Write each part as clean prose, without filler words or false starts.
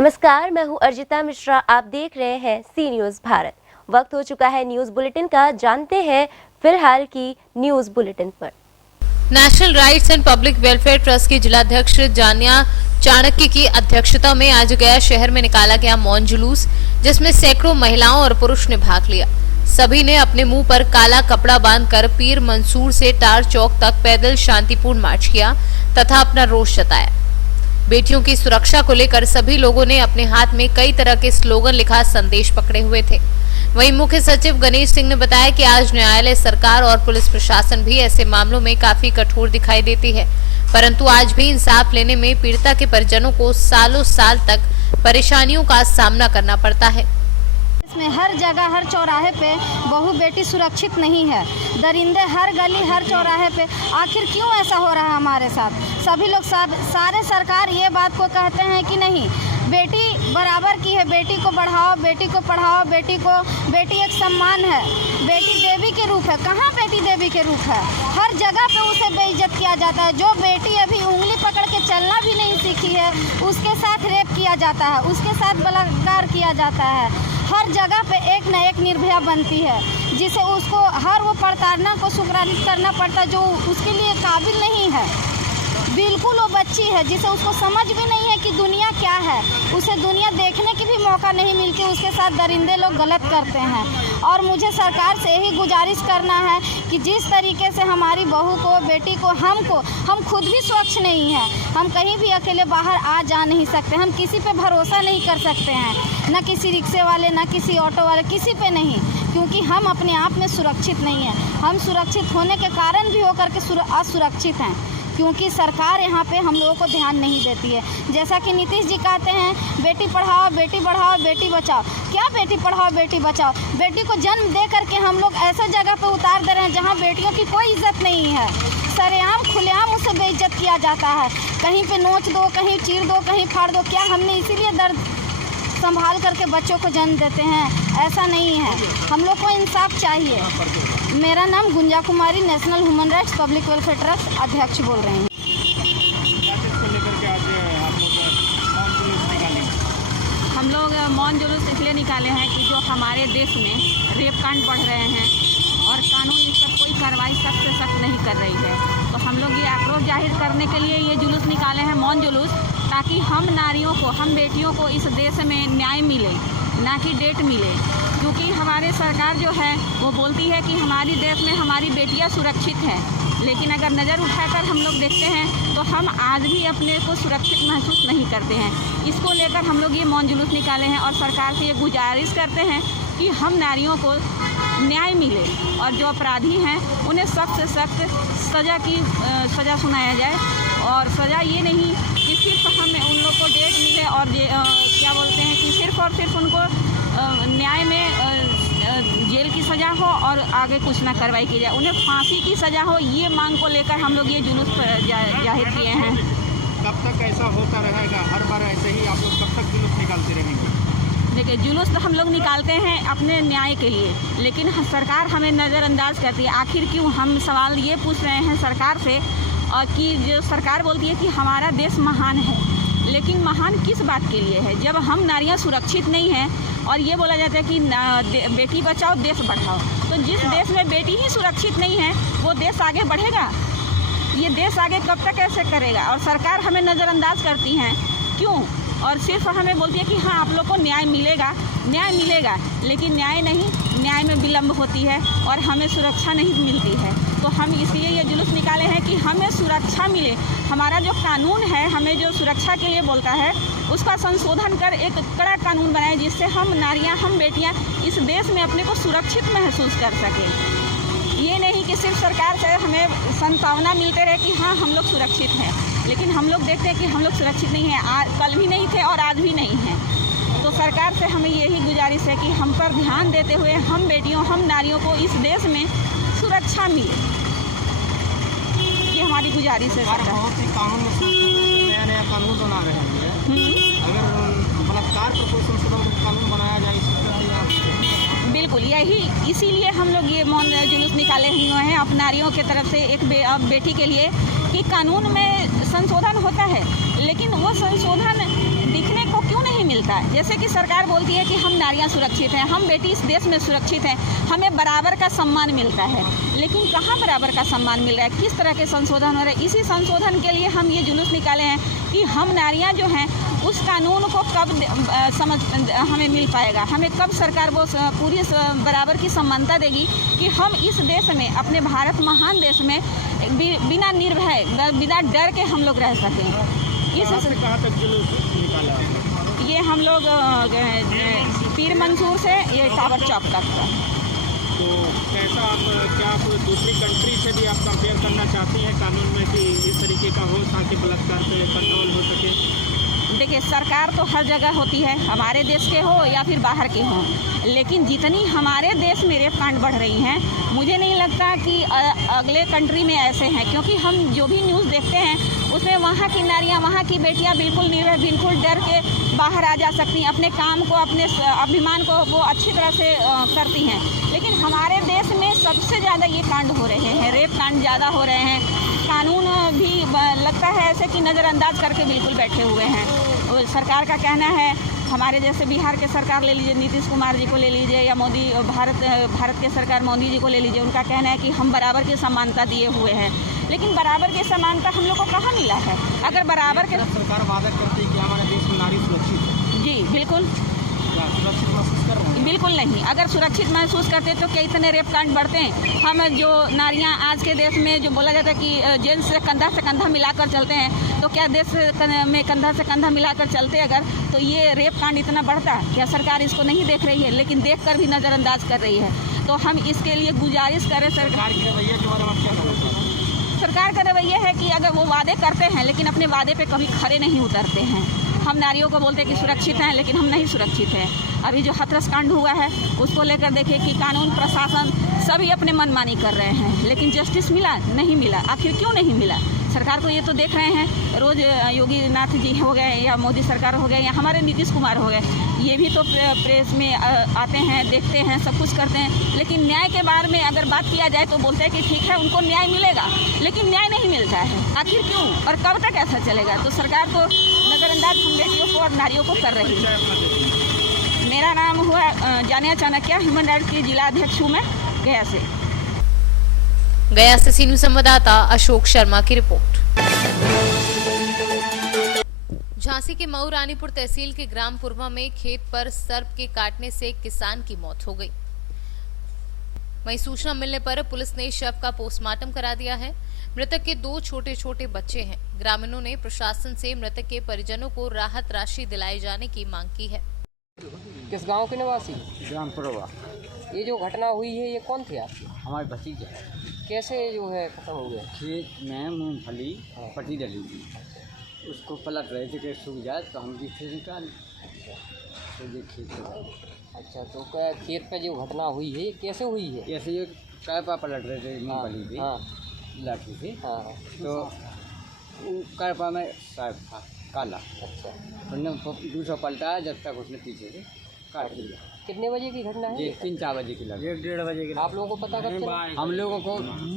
नमस्कार, मैं हूं अर्जिता मिश्रा। आप देख रहे हैं सी न्यूज़ भारत। वक्त हो चुका है न्यूज़ बुलेटिन का। जानते हैं फिलहाल की न्यूज़ बुलेटिन पर। National rights and public welfare trust की जिलाध्यक्ष जानिया चाणक्य की अध्यक्षता में आज गया शहर में निकाला गया मौन जुलूस, जिसमें सैकड़ों महिलाओं और पुरुष ने भाग लिया। सभी ने अपने मुंह पर काला कपड़ा बांधकर पीर मंसूर से टार चौक तक पैदल शांतिपूर्ण मार्च किया तथा अपना रोष जताया। बेटियों की सुरक्षा को लेकर सभी लोगों ने अपने हाथ में कई तरह के स्लोगन लिखा संदेश पकड़े हुए थे। वहीं मुख्य सचिव गणेश सिंह ने बताया कि आज न्यायालय, सरकार और पुलिस प्रशासन भी ऐसे मामलों में काफी कठोर दिखाई देती है, परंतु आज भी इंसाफ लेने में पीड़िता के परिजनों को सालों साल तक परेशानियों का सामना करना पड़ता है। इसमें हर जगह, हर चौराहे पे बहू बेटी सुरक्षित नहीं है। दरिंदे हर गली, हर चौराहे पे। आखिर क्यों ऐसा हो रहा है हमारे साथ? सभी लोग सारे सरकार ये बात को कहते हैं कि नहीं, बेटी बराबर की है, बेटी को बढ़ाओ, बेटी को पढ़ाओ, बेटी एक सम्मान है, बेटी देवी के रूप है। कहाँ बेटी देवी के रूप है? हर जगह पे उसे बेइज्जत किया जाता है। जो बेटी अभी उंगली पकड़ के चलना भी नहीं सीखी है, उसके साथ रेप किया जाता है, उसके साथ बलात्कार किया जाता है। हर जगह पे एक न एक निर्भया बनती है, जिसे उसको हर वो प्रताड़ना को सुपराधित करना पड़ता, जो उसके लिए काबिल नहीं है। बिल्कुल वो बच्ची है जिसे उसको समझ भी नहीं है कि दुनिया क्या है, उसे दुनिया देखने की भी मौका नहीं मिलती। उसके साथ दरिंदे लोग गलत करते हैं। और मुझे सरकार से यही गुजारिश करना है कि जिस तरीके से हमारी बहू को, बेटी को, हम खुद भी स्वच्छ नहीं हैं, हम कहीं भी अकेले बाहर आ जा नहीं सकते, हम किसी पे भरोसा नहीं कर सकते हैं, न किसी रिक्शे वाले, न किसी ऑटो वाले, किसी पे नहीं, क्योंकि हम अपने आप में सुरक्षित नहीं हैं। हम सुरक्षित होने के कारण भी होकर के असुरक्षित हैं, क्योंकि सरकार यहाँ पे हम लोगों को ध्यान नहीं देती है। जैसा कि नीतीश जी कहते हैं, बेटी पढ़ाओ, बेटी बढ़ाओ, बेटी बचाओ। क्या बेटी पढ़ाओ, बेटी बचाओ? बेटी को जन्म दे करके हम लोग ऐसे जगह पे उतार दे रहे हैं जहाँ बेटियों की कोई इज्जत नहीं है। सरेआम खुलेआम उसे बेइज्जत किया जाता है। कहीं पे नोच दो, कहीं चीर दो, कहीं फाड़ दो। क्या हमने इसीलिए दर्द संभाल करके बच्चों को जन्म देते हैं? ऐसा नहीं है। हम लोग को इंसाफ चाहिए। मेरा नाम Gunja Kumari, national human rights public welfare trust अध्यक्ष बोल रहे हैं। हम लोग मौन जुलूस इसलिए निकाले हैं कि जो हमारे देश में रेप कांड बढ़ रहे हैं और कानून इस पर कोई कार्रवाई सख्त से सख्त नहीं कर रही है, तो हम लोग ये आक्रोश जाहिर करने के लिए ये जुलूस निकाले हैं, मौन जुलूस, ताकि हम नारियों को, हम बेटियों को इस देश में न्याय मिले, ना कि डेट मिले। क्योंकि हमारे सरकार जो है वो बोलती है कि हमारे देश में हमारी बेटियां सुरक्षित हैं, लेकिन अगर नज़र उठाकर हम लोग देखते हैं तो हम आज भी अपने को सुरक्षित महसूस नहीं करते हैं। इसको लेकर हम लोग ये मौन जुलूस निकाले हैं और सरकार से ये गुजारिश करते हैं कि हम नारियों को न्याय मिले और जो अपराधी हैं उन्हें सख्त से सख्त सज़ा सुनाया जाए। और सज़ा ये नहीं कि सिर्फ हमें उन लोग को डेट मिले और क्या बोलते हैं कि सिर्फ और सिर्फ उनको न्याय में जेल की सज़ा हो और आगे कुछ ना कार्रवाई की जाए, उन्हें फांसी की सज़ा हो। ये मांग को लेकर हम लोग ये जुलूस जाहिर किए हैं। कब तक ऐसा होता रहेगा? हर बार ऐसे ही आप लोग कब तक जुलूस निकालते रहेंगे? देखिए, जुलूस तो हम लोग निकालते हैं अपने न्याय के लिए, लेकिन सरकार हमें नज़रअंदाज करती है। आखिर क्यों? हम सवाल ये पूछ रहे हैं सरकार से कि जो सरकार बोलती है कि हमारा देश महान है, लेकिन महान किस बात के लिए है जब हम नारियां सुरक्षित नहीं हैं? और ये बोला जाता है कि बेटी बचाओ, देश बढ़ाओ। तो जिस देश में बेटी ही सुरक्षित नहीं है, वो देश आगे बढ़ेगा? ये देश आगे कब तक ऐसे करेगा? और सरकार हमें नज़रअंदाज करती हैं, क्यों? और सिर्फ हमें बोलती है कि हाँ, आप लोग को न्याय मिलेगा, न्याय मिलेगा, लेकिन न्याय नहीं, न्याय में विलम्ब होती है और हमें सुरक्षा नहीं मिलती है। तो हम इसलिए ये जुलूस निकाले हैं कि हमें सुरक्षा मिले। हमारा जो कानून है, हमें जो सुरक्षा के लिए बोलता है, उसका संशोधन कर एक कड़ा कानून बनाए, जिससे हम नारियां, हम बेटियां इस देश में अपने को सुरक्षित महसूस कर सकें। ये नहीं कि सिर्फ सरकार से हमें संभावना मिलते रहे कि हाँ, हम लोग सुरक्षित हैं, लेकिन हम लोग देखते हैं कि हम लोग सुरक्षित नहीं हैं। कल भी नहीं थे और आज भी नहीं हैं। तो सरकार से हमें यही गुजारिश है कि हम पर ध्यान देते हुए हम बेटियों, हम नारियों को इस देश में सुरक्षा मिले। ये हमारी गुजारिश है। बहुत ही कानून नया कानून बना रहे हैं, अगर बलात्कार पर संशोधन कानून बनाया जाए, बिल्कुल यही, इसीलिए हम लोग ये मौन जुलूस निकाले हुए हैं अपनी नारियों की तरफ से एक बेटी के लिए कि कानून में संशोधन होता है, लेकिन वो संशोधन दिखने को क्यों नहीं मिलता है। जैसे कि सरकार बोलती है कि हम नारियां सुरक्षित हैं, हम बेटी इस देश में सुरक्षित हैं, हमें बराबर का सम्मान मिलता है, लेकिन कहाँ बराबर का सम्मान मिल रहा है, किस तरह के संशोधन हो रहे हैं। इसी संशोधन के लिए हम ये जुलूस निकाले हैं कि हम नारियां जो हैं उस कानून को कब हमें मिल पाएगा, हमें कब सरकार वो पूरी बराबर की समानता देगी कि हम इस देश में, अपने भारत महान देश में बिना निर्भय, बिना डर के हम लोग रह सकें। कहाँ तक जुलूस निकाला आपने? ये हम लोग पीर मंसूर से ये टावर चौक तक का। तो कैसा आप, क्या आप दूसरी कंट्री से भी आप कंपेयर करना चाहती हैं कानून में कि इस तरीके का हो ताकि बलात्कार पे कंट्रोल हो सके? देखिए, सरकार तो हर जगह होती है, हमारे देश के हो या फिर बाहर के हों, लेकिन जितनी हमारे देश में रेप कांड बढ़ रही हैं, मुझे नहीं लगता कि अगले कंट्री में ऐसे हैं, क्योंकि हम जो भी न्यूज़ देखते हैं उसमें वहाँ की नारियाँ, वहाँ की बेटियाँ बिल्कुल निर्भय, बिल्कुल डर के बाहर आ जा सकती हैं, अपने काम को, अपने अभिमान को वो अच्छी तरह से करती हैं। लेकिन हमारे देश में सबसे ज़्यादा ये कांड हो रहे हैं, रेप कांड ज़्यादा हो रहे हैं। कानून भी लगता है ऐसे कि नज़रअंदाज करके बिल्कुल बैठे हुए हैं। सरकार का कहना है, हमारे जैसे बिहार के सरकार ले लीजिए, नीतीश कुमार जी को ले लीजिए, या मोदी, भारत के सरकार मोदी जी को ले लीजिए, उनका कहना है कि हम बराबर की समानता दिए हुए हैं, लेकिन बराबर की समानता हम लोग को कहाँ मिला है? अगर बराबर के सरकार वादा करती है कि हमारे देश में नारी सुरक्षित है। जी बिल्कुल, सुरक्षित महसूस कर रहे हैं? बिल्कुल नहीं। अगर सुरक्षित महसूस करते तो क्या इतने रेप कांड बढ़ते हैं? हम जो नारियां आज के देश में जो बोला जाता है कि जेंट्स से कंधा मिलाकर चलते हैं, तो क्या देश में कंधा से कंधा मिलाकर चलते अगर, तो ये रेप कांड इतना बढ़ता? क्या सरकार इसको नहीं देख रही है, लेकिन देखकर भी नज़रअंदाज कर रही है? तो हम इसके लिए गुजारिश करें सरकार के रवैये के बारे में क्या कहना चाहते हैं? सरकार का रवैया है कि अगर वो वादे करते हैं लेकिन अपने वादे पे कभी खरे नहीं उतरते हैं। हम नारियों को बोलते हैं कि सुरक्षित हैं, लेकिन हम नहीं सुरक्षित हैं। अभी जो हाथरस कांड हुआ है उसको लेकर देखिए कि कानून प्रशासन सभी अपने मनमानी कर रहे हैं, लेकिन जस्टिस मिला नहीं मिला। आखिर क्यों नहीं मिला? सरकार को ये तो देख रहे हैं, रोज़ योगी नाथ जी हो गए या मोदी सरकार हो गए या हमारे नीतीश कुमार हो गए, ये भी तो प्रेस में आते हैं, देखते हैं, सब कुछ करते हैं, लेकिन न्याय के बारे में अगर बात किया जाए तो बोलते हैं कि ठीक है उनको न्याय मिलेगा, लेकिन न्याय नहीं मिलता है। आखिर क्यों और कब तक ऐसा चलेगा? तो सरकार तो नज़रअंदाज हम बेटियों को और नारियों को कर रही है। मेरा नाम हुआ जानिया चाणक्य, ह्यूमन राइट्स की जिला अध्यक्ष हूँ मैं, गया से। गया से सीनू संवाददाता अशोक शर्मा की रिपोर्ट। झांसी के मऊ रानीपुर तहसील के ग्राम पुरवा में खेत पर सर्प के काटने से एक किसान की मौत हो गई। वहीं सूचना मिलने पर पुलिस ने शव का पोस्टमार्टम करा दिया है। मृतक के 2 छोटे छोटे बच्चे हैं। ग्रामीणों ने प्रशासन से मृतक के परिजनों को राहत राशि दिलाए जाने की मांग की है। किस गांव के निवासी? ग्राम पुरवा। ये जो घटना हुई है ये कौन थे आपके? हमारे भतीजे है। कैसे जो है खत्म हो गया? खेत में मूंगफली पट्टी डली थी, उसको पलट रहे थे कि सूख जाए तो हम भी फिर निकाल तो ये खेत में। अच्छा, तो क्या खेत पे जो घटना हुई है ये कैसे हुई है? ऐसे ये कैपा पलट रहे थे मूंगफली पे, हाँ लाठी से, हाँ। तो कैपा में साफ था काला। अच्छा, उन्होंने दूसरा पलटा जब तक उसने पीछे से काट दिया। कितने बजे की घटना है? ये 3-4 बजे की लगी। 1-1:30 बजे की। आप लोगों को पता कब चला? हम लोगों को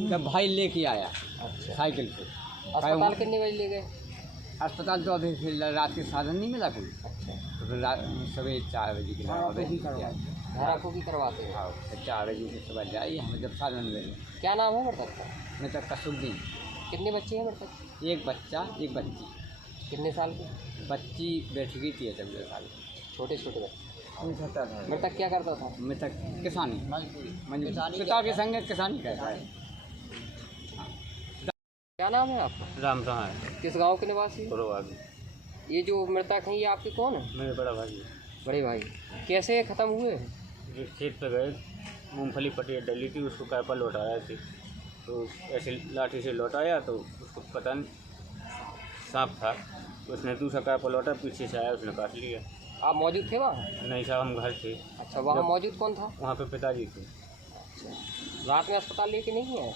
जब भाई लेके आया अच्छा, साइकिल से। अस्पताल कितने बजे ले गए? अस्पताल तो अभी फिर रात के साधन नहीं मिला कोई, अच्छा, तो फिर सवेरे 4 बजे की धारा को भी करवाते हैं? हाँ, 4 बजे से सुबह जाइए, हमें जब साधन मिले। क्या नाम है मृतक का? मृतक का सुखदीन। कितने बच्चे हैं मृतक? एक बच्चा एक बच्ची। कितने साल के? बच्ची बैठ गई थी 13 साल। छोटे छोटे बच्चे। मृतक मृतक क्या करता था? मृतक किसानी, पिता के संग किसानी करता है। क्या नाम है आपका? राम है। किस गांव के निवासी? पुरवा। ये जो मृतक हैं ये आपके कौन है? मेरे बड़ा भाई। बड़े भाई। कैसे खत्म हुए? जिस खेत पे गए, मूंगफली पट्टी डली थी, उसको कैपा लौटाया थी, तो ऐसे लाठी से लौटाया तो उसको पता नहीं सांप था, उसने दूसरा कैपा लौटा, पीछे से आया, उसने काट लिया। आप मौजूद थे वहाँ? नहीं साहब, हम घर थे। अच्छा, वहाँ मौजूद कौन था? वहाँ पे पिताजी थे। अच्छा, रात में अस्पताल लेके नहीं आए?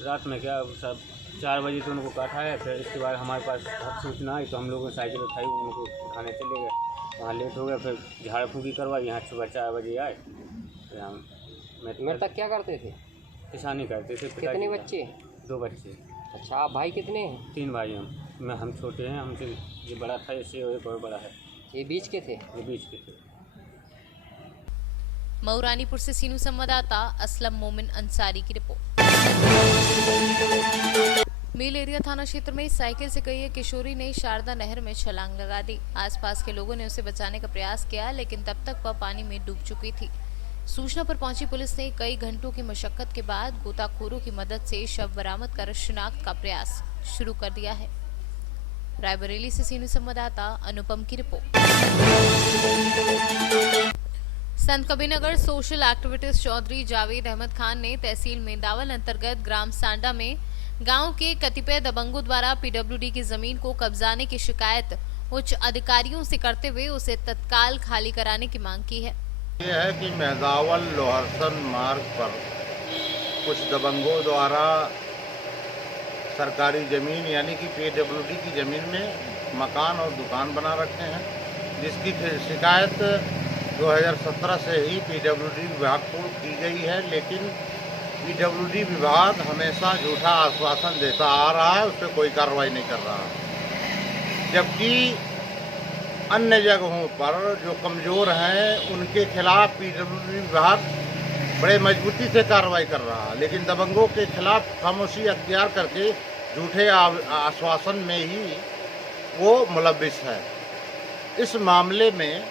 रात में क्या सब 4 बजे तो उनको काटाया, फिर इसके बाद हमारे पास सूचना आई तो हम लोगों ने साइकिल उठाई, उनको उठाने चले गए। वहाँ लेट हो गया, फिर झाड़ फूँकी करवाई, यहाँ सुबह 4 बजे आए। फिर हम मृतक क्या करते थे? किसानी करते थे। कितने बच्चे? 2 बच्चे। अच्छा, आप भाई कितने हैं? 3 भाई हम छोटे हैं, हमसे ये बड़ा था, इससे एक और बड़ा है। ये बीच के थे। ये बीच के थे। मऊरानीपुर से सीनू संवाददाता असलम मोमिन अंसारी की रिपोर्ट। मिल एरिया थाना क्षेत्र में साइकिल से गई एक किशोरी ने शारदा नहर में छलांग लगा दी। आसपास के लोगों ने उसे बचाने का प्रयास किया, लेकिन तब तक वह पानी में डूब चुकी थी। सूचना पर पहुंची पुलिस ने कई घंटों की मशक्कत के बाद गोताखोरों की मदद से शव बरामद कर शिनाख्त का प्रयास शुरू कर दिया है। रायबरेली से सीनू संवाददाता अनुपम की report. Sant Kabirnagar social activist Chaudhary Javed Ahmad Khan ने तहसील मेंदावल अंतर्गत ग्राम सांडा में गांव के कतिपय दबंगों द्वारा पीडब्ल्यूडी की जमीन को कब्जाने की शिकायत उच्च अधिकारियों से करते हुए उसे तत्काल खाली कराने की मांग की है। ये है कि मेंदावल लोहरसन मार्ग पर कुछ दबंगों द्वारा सरकारी ज़मीन यानी कि पीडब्ल्यूडी की ज़मीन में मकान और दुकान बना रखे हैं, जिसकी शिकायत 2017 से ही पीडब्ल्यूडी विभाग को की गई है, लेकिन पीडब्ल्यूडी विभाग हमेशा झूठा आश्वासन देता आ रहा है, उस पर कोई कार्रवाई नहीं कर रहा है। जबकि अन्य जगहों पर जो कमज़ोर हैं उनके खिलाफ पीडब्ल्यूडी विभाग बड़े मजबूती से कार्रवाई कर रहा है, लेकिन दबंगों के खिलाफ खामोशी अख्तियार करके झूठे आश्वासन में ही वो मुलव्विस है। इस मामले में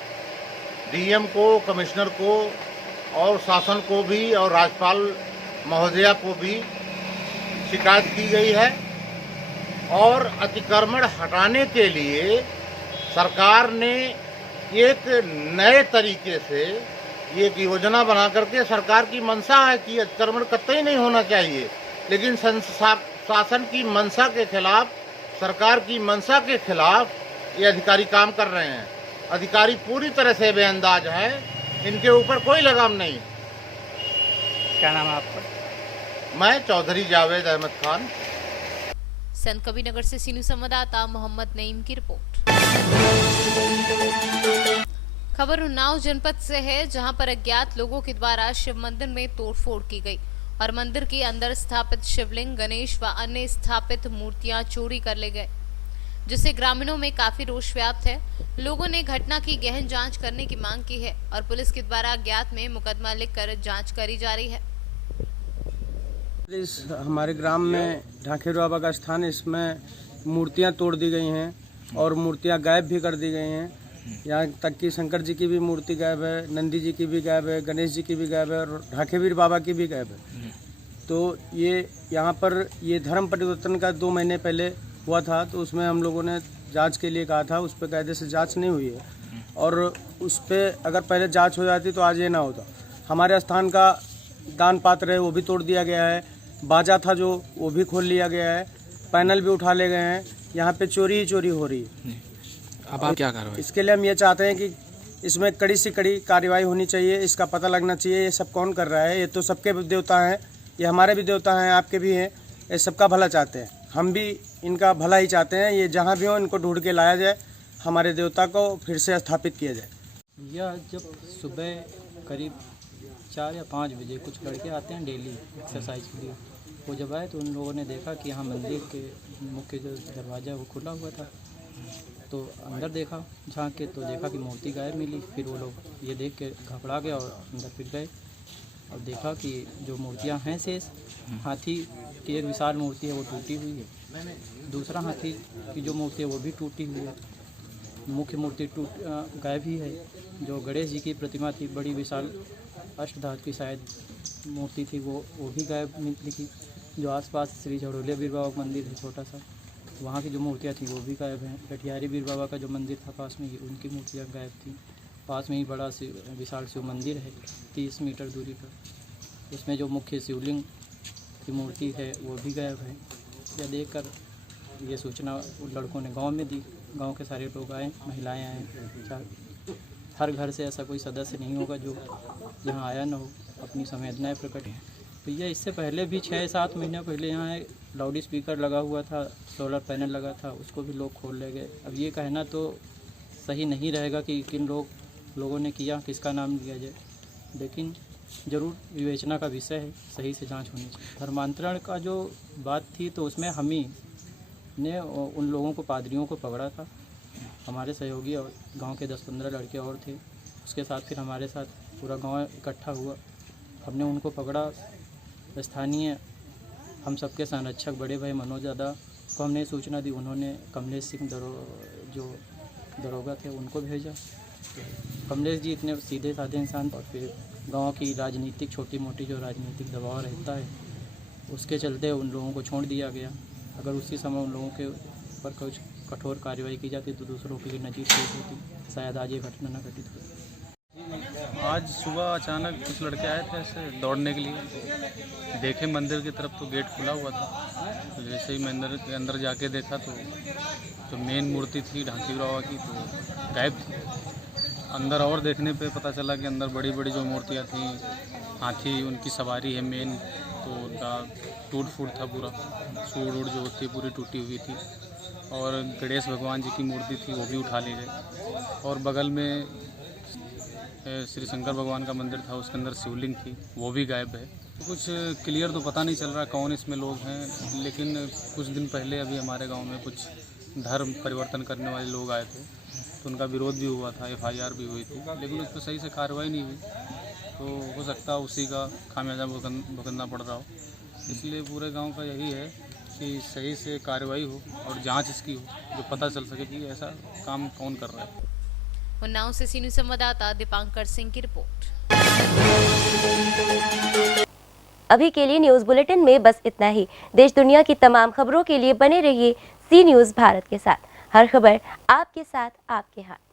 डीएम को, कमिश्नर को और शासन को भी और राज्यपाल महोदया को भी शिकायत की गई है और अतिक्रमण हटाने के लिए सरकार ने एक नए तरीके से एक योजना बना करके, सरकार की मंशा है कि अतिक्रमण कतई नहीं होना चाहिए, लेकिन शासन की मंशा के खिलाफ, सरकार की मंशा के खिलाफ ये अधिकारी काम कर रहे हैं। अधिकारी पूरी तरह से बेअंदाज है, इनके ऊपर कोई लगाम नहीं। क्या नाम है आपका? मैं चौधरी जावेद अहमद खान। संत कबीरनगर से सीनू संवाददाता मोहम्मद नईम की रिपोर्ट। खबर उन्नाव जनपद से है, जहां पर अज्ञात लोगों के द्वारा शिव मंदिर में तोड़फोड़ की गई और मंदिर के अंदर स्थापित शिवलिंग, गणेश व अन्य स्थापित मूर्तियां चोरी कर ले गए, जिससे ग्रामीणों में काफी रोष व्याप्त है। लोगों ने घटना की गहन जांच करने की मांग की है और पुलिस के द्वारा अज्ञात में मुकदमा लिखकर जांच करी जा रही है। इस हमारे ग्राम में ढाकेर बाबा का स्थान, इसमें मूर्तियां तोड़ दी गई हैं और मूर्तियां गायब भी कर दी गई हैं। यहाँ तक कि शंकर जी की भी मूर्ति गायब है, नंदी जी की भी गायब है, गणेश जी की भी गायब है और ढाकेवीर बाबा की भी गायब है। तो ये यहाँ पर ये धर्म परिवर्तन का 2 महीने पहले हुआ था, तो उसमें हम लोगों ने जांच के लिए कहा था, उस पर कायदे से जांच नहीं हुई है और उस पर अगर पहले जांच हो जाती तो आज ये ना होता। हमारे स्थान का दान पात्र है वो भी तोड़ दिया गया है, बाजा था जो वो भी खोल लिया गया है, पैनल भी उठा ले गए हैं। यहाँ पे चोरी ही चोरी हो रही है। अब आप क्या कार्रवाई? इसके लिए हम ये चाहते हैं कि इसमें कड़ी से कड़ी कार्रवाई होनी चाहिए, इसका पता लगना चाहिए ये सब कौन कर रहा है। ये तो सबके देवता हैं, ये हमारे भी देवता हैं, आपके भी हैं, ये सबका भला चाहते हैं, हम भी इनका भला ही चाहते हैं। ये जहाँ भी हो इनको ढूंढ के लाया जाए, हमारे देवता को फिर से स्थापित किया जाए। यह जब सुबह करीब 4 या 5 बजे कुछ लड़के आते हैं डेली एक्सरसाइज के लिए, वो जब आए तो उन लोगों ने देखा कि यहाँ मंदिर के मुख्य जो दरवाज़ा है वो खुला हुआ था। तो अंदर देखा, झांक के तो देखा कि मूर्ति गायब मिली। फिर वो लोग ये देख के घबरा गए और अंदर फिर गए और देखा कि जो मूर्तियाँ हैं शेष, हाथी की एक विशाल मूर्ति है वो टूटी हुई है, दूसरा हाथी की जो मूर्ति है वो भी टूटी हुई है, मुख्य मूर्ति गायब ही है। जो गणेश जी की प्रतिमा थी बड़ी विशाल अष्टधातु की शायद मूर्ति थी वो भी गायब निकली। जो आसपास श्री झड़ोले बीर बाबा का मंदिर है छोटा सा, वहाँ की जो मूर्तियाँ थी वो भी गायब हैं। कटिहारी बीर बाबा का जो मंदिर था पास में ही, उनकी मूर्तियाँ गायब थी। पास में ही बड़ा विशाल शिव मंदिर है 30 मीटर दूरी पर, उसमें जो मुख्य शिवलिंग की मूर्ति है वो भी गायब है। यह देखकर ये सूचना उन लड़कों ने गांव में दी। गांव के सारे लोग आए, महिलाएं आए, हर घर से ऐसा कोई सदस्य नहीं होगा जो यहाँ आया ना हो, अपनी संवेदनाएं प्रकट हैं। तो यह इससे पहले भी 6-7 महीने पहले यहाँ लाउड स्पीकर लगा हुआ था, सोलर पैनल लगा था, उसको भी लोग खोल ले गए। अब ये कहना तो सही नहीं रहेगा कि किन लोगों ने किया, किसका नाम लिया जाए, लेकिन ज़रूर विवेचना का विषय है, सही से जांच होनी चाहिए। धर्मांतरण का जो बात थी तो उसमें हम ही ने उन लोगों को, पादरियों को पकड़ा था हमारे सहयोगी और गांव के 10-15 लड़के और थे। उसके साथ फिर हमारे साथ पूरा गांव इकट्ठा हुआ। हमने उनको पकड़ा। स्थानीय हम सबके संरक्षक बड़े भाई मनोज दादा को हमने सूचना दी। उन्होंने कमलेश सिंह जो दरोगा थे उनको भेजा। कमलेश जी इतने सीधे साधे इंसान, और फिर गांव की राजनीतिक छोटी मोटी जो राजनीतिक दबाव रहता है उसके चलते उन लोगों को छोड़ दिया गया। अगर उसी समय उन लोगों के ऊपर कुछ कठोर कार्रवाई की जाती तो दूसरों की नज़ीर तेज होती, शायद आज ये घटना न घटित होती। आज सुबह अचानक कुछ लड़के आए थे ऐसे दौड़ने के लिए। देखे मंदिर की तरफ तो गेट खुला हुआ था, तो जैसे ही मंदिर के अंदर जाके देखा तो जो मेन मूर्ति थी ढांकी बाबा की तो गायब थी। अंदर और देखने पे पता चला कि अंदर बड़ी बड़ी जो मूर्तियाँ थीं, हाथी उनकी सवारी है मेन, तो उनका टूट फूट था पूरा, सूढ़ जो होती पूरी टूटी हुई थी। और गणेश भगवान जी की मूर्ति थी वो भी उठा ली गई। और बगल में श्री शंकर भगवान का मंदिर था, उसके अंदर शिवलिंग थी, वो भी गायब है। कुछ क्लियर तो पता नहीं चल रहा कौन इसमें लोग हैं, लेकिन कुछ दिन पहले अभी हमारे गांव में कुछ धर्म परिवर्तन करने वाले लोग आए थे, तो उनका विरोध भी हुआ था, FIR भी हुई थी, लेकिन उस पर सही से कार्रवाई नहीं हुई। तो हो सकता है उसी का खामियाजा भुगतना पड़ रहा हो। इसलिए पूरे गांव का यही है कि सही से कार्रवाई हो और जांच इसकी हो, जो पता चल सके कि ऐसा काम कौन कर रहा है। उन्नाव से सी न्यूज़ संवाददाता दीपांकर सिंह की रिपोर्ट। अभी के लिए न्यूज़ बुलेटिन में बस इतना ही। देश दुनिया की तमाम खबरों के लिए बने रहिए सी न्यूज़ भारत के साथ। हर खबर आपके साथ, आपके हाथ।